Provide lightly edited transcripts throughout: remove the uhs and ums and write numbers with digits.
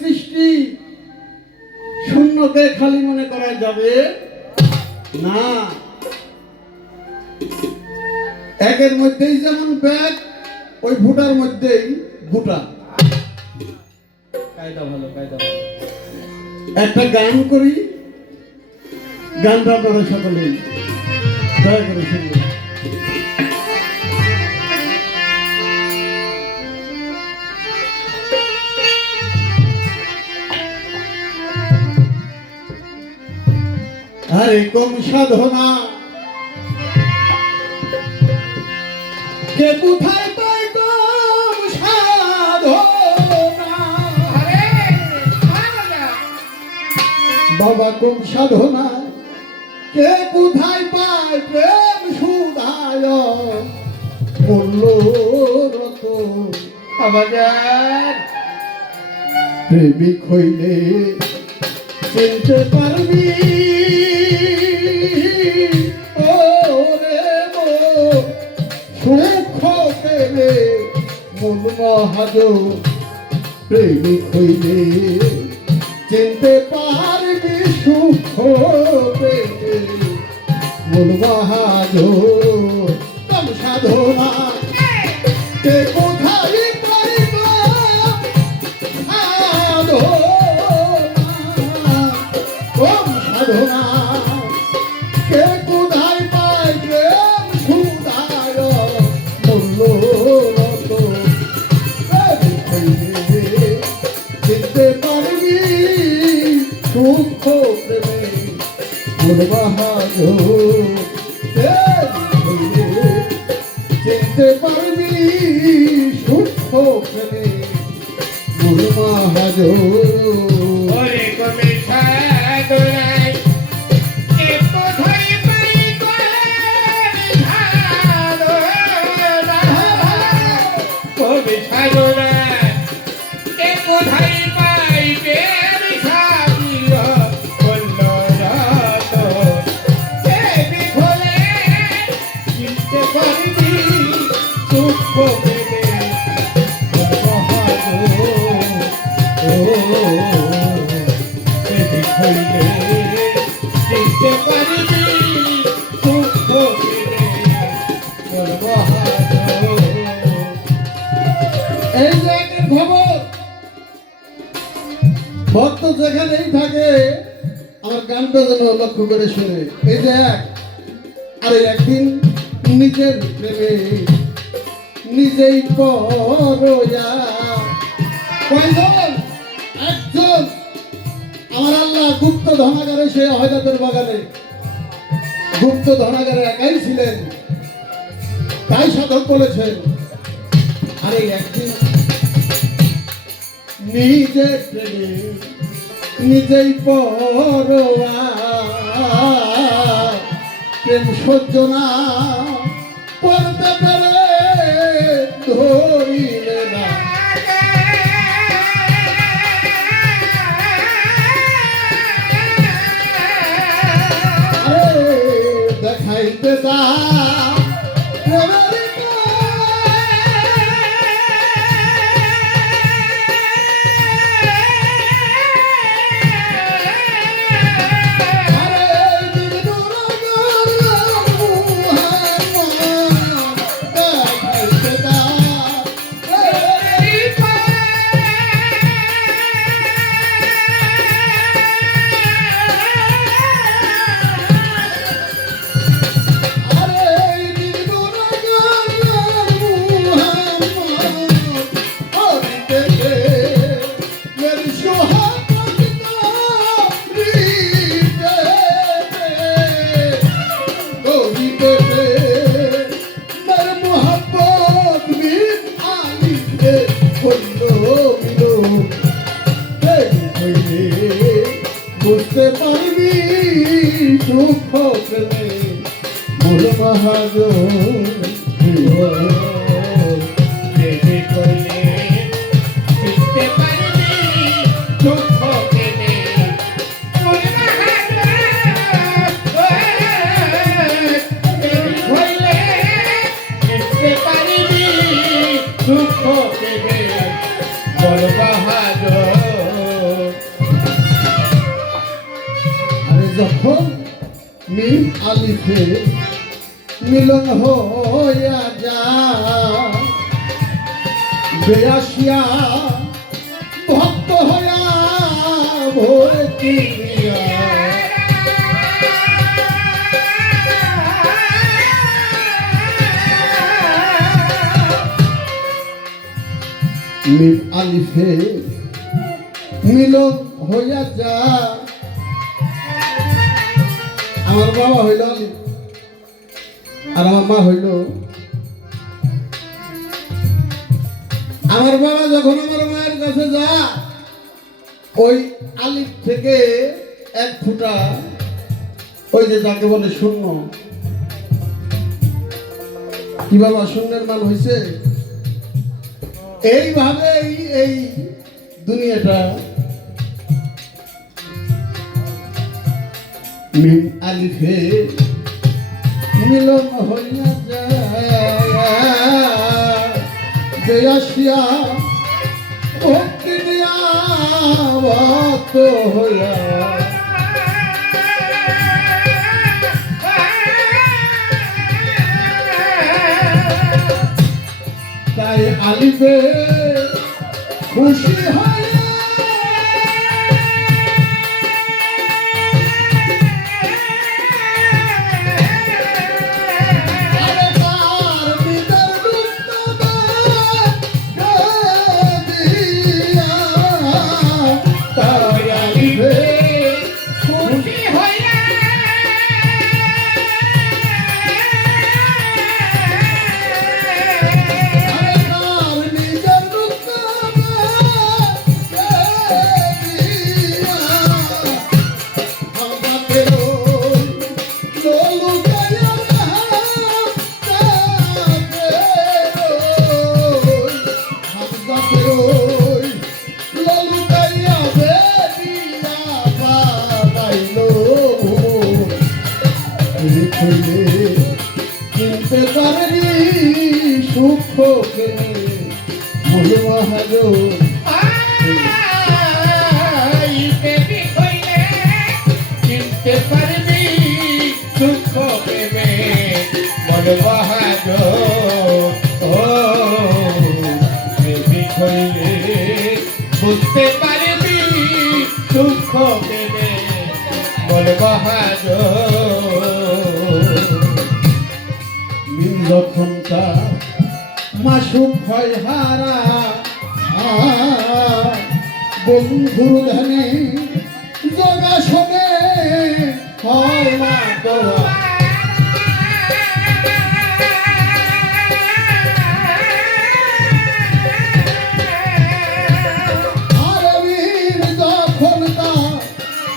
সৃষ্টি শূন্যকে খালি মনে করা যাবে না। একের মধ্যেই যেমন ব্যাগ, ওই ভুটার মধ্যেই ভুটা। কায়দা ভালো, কায়দা ভালো। একটা গান করি, গানটা আপনারা সকলেই দয়া করে শুনবেন। আরে কম সাধনা কে কোথায় পায়, কম সাধনা বাবা, কম সাধনা কে কোথায় পায়, প্রেম সুধায় মূল্য রত আবাজার প্রেমিক হইলে চিনতে পারবি সুখ পেলে মূল মহাজ, প্রেমিক হইলে চিনতে পারবি সুখ পেলে মূল মহাজ। কম সাধনা কে কোথায় পাইব সাধনা, কম সাধনা কে কোথায় পায়, প্রেম সুধায় মূল্য রত চিনতে পারবি সুখ প্রেমে মূল মহাজ, চিনতে পারবি সুখ প্রেমে মূল মহাজ। ওরে কবি সাধনায় কে কোথায় পাই সাধনা, কবি সাধনায় কে কোথায় পাই প্রেম সাধনা বলল রাত দেবী ভোলে চিনতে পারবি সুখ পেলে চিনতে পারবি সুখ পেলে এই যে একের খবর, ভক্ত যেখানেই থাকে আমার গানটা যেন লক্ষ্য করে শুনে। এই যে এক, আরে একদিন নিজের প্রেমে নিজেই পরয়া। কয়জন? একজন। আমার আল্লাহ গুপ্ত ধনাগারে, সে হয়দাতের বাগানে গুপ্ত ধনাগারে একাই ছিলেন, তাই সাধক বলেছেন আরে একদিন নিজে প্রেমে নিজেই পরোয়া, প্রেম সহ্য না করতে পারে ধরিলে না। আরে দেখাইতে যা বুঝতে পারবি সুখ প্রেমে মূল মহাজ। দেবী করলে চিনতে পারবি সুখ পেলে মূল মহাজ। দেবী করলে চিনতে পারবি সুখ পেলে মূল মহাজ। যখন মিম আলিফে মিলন হইয়া যায় বেয়াসিয়া ভক্ত হইয়া ভক্তি দিয়া মিম আলিফে মিলন হইয়া যায় আমার বাবা হইল আলিফ আর আমার মা হইল আমার বাবা যখন আমার মায়ের কাছে যা ওই আলিফ থেকে এক ফুটা ওই যে যাকে বলে শূন্য কি বাবা শূন্যের মান হয়েছে এইভাবেই এই দুনিয়াটা মিম আলিফে মিলন হইয়া যায় বেয়াসিয়া ভক্তি দিয়া ভক্ত হইয়া তাই আলিফে খুশি হইয়া চিনতে পারি সুখ মূল মহাজন চিনতে পারবি সুখ পেবে মন বাহাদুর ও প্রেমী হইলে বুঝতে পারবি সুখ পেবে মন বাহাদুর যখন তার মাসুক হয় হারা বন্ধুর ধানে যোগাসনে হয় মা তোরা আর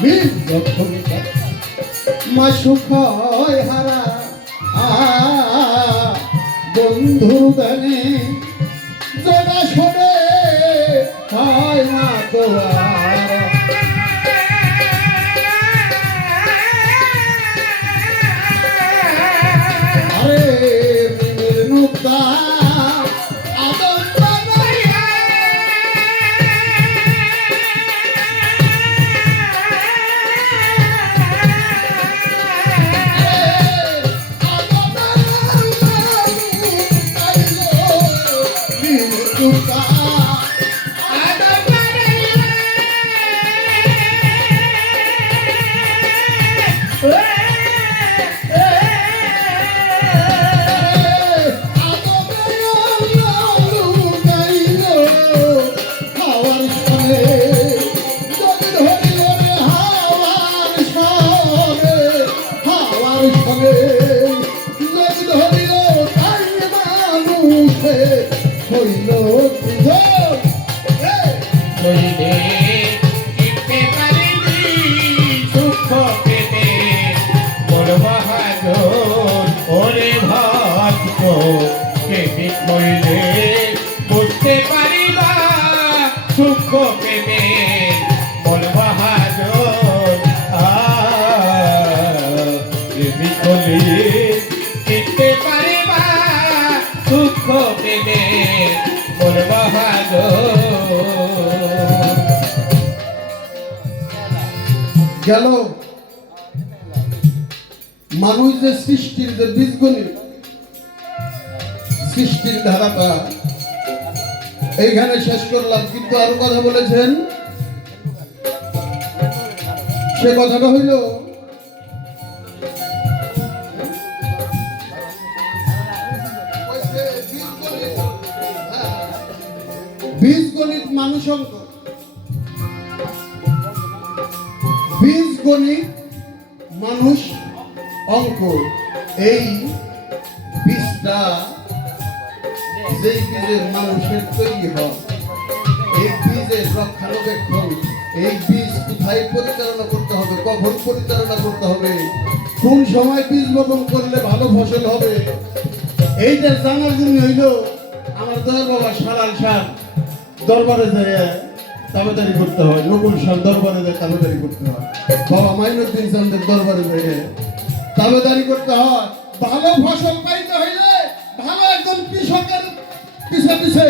বীর যখন তার মাসুক হয় হারা বন্ধুর গানে জগা শোনে হয় মা তোরা আরে মিমের মুক্তা বুঝতে পারিবা সুখ পেবে মন বাহাদুর চিনতে পারিবা সুখ পেবে মন বাহাদুর গেল মানুষ যে সৃষ্টির যে বীজগণিত, সৃষ্টির ধারাটা এইখানে শেষ করলাম, কিন্তু আরো কথা বলেছেন। সে কথাটা হইল বীজগণিত মানুষ অঙ্ক, বীজগণিত মানুষ অঙ্ক। এই বীজটা যেই বীজের মানুষের তৈরি হয়, এই বীজের রক্ষণাবেক্ষণ, এই বীজ কোথায় পরিচালনা করতে হবে, কখন পরিচালনা করতে হবে, কোন সময় বীজ বপন করলে ভালো ফসল হবে, এইটা জানার জন্য হইল আমার দয়াল বাবা সালাল শাহ দরবারে যায় তাবেদারি করতে হয়, নকুল শাহ দরবারে যায় তাবেদারি করতে হয়, বাবা মাইনুদ্দিন চান্দের দরবারে যায় তাবেদারি করতে হয়। ভালো ফসল পাইতে হইলে ভালো একজন কৃষকের পিছে পিছে